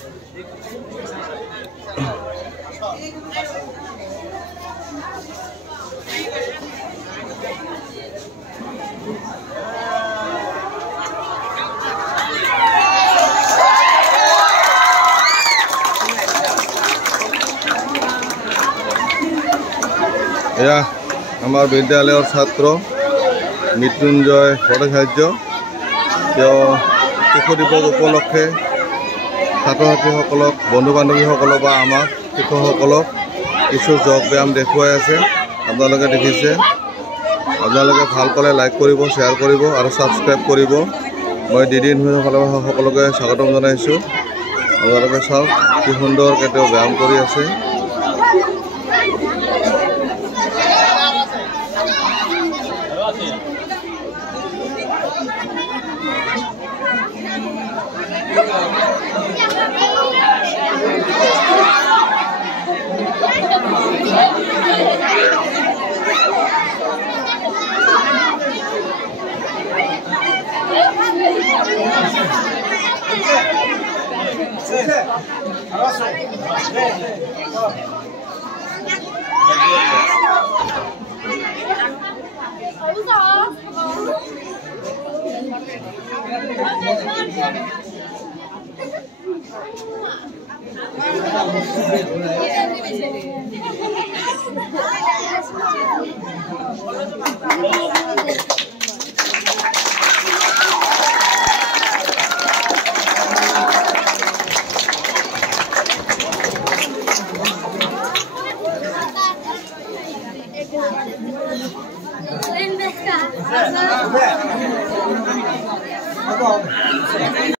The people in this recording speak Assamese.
এয়া আমাৰ বিদ্যালয়ৰ ছাত্ৰ মৃত্যুঞ্জয় ভট্টাচাৰ্য শিশু দিৱস উপলক্ষে ছাত্ৰ ছাত্ৰীসকলক বন্ধু বান্ধৱীসকলক বা আমাক শিক্ষকসকলক কিছু যোগ ব্যায়াম দেখুৱাই আছে। আপোনালোকে দেখিছে। আপোনালোকে ভাল পালে লাইক কৰিব, শ্বেয়াৰ কৰিব আৰু ছাবস্ক্ৰাইব কৰিব। মই দিদিন সকলোকে স্বাগতম জনাইছোঁ। আপোনালোকে চাওক কি সুন্দৰকৈ তেওঁ ব্যায়াম কৰি আছে।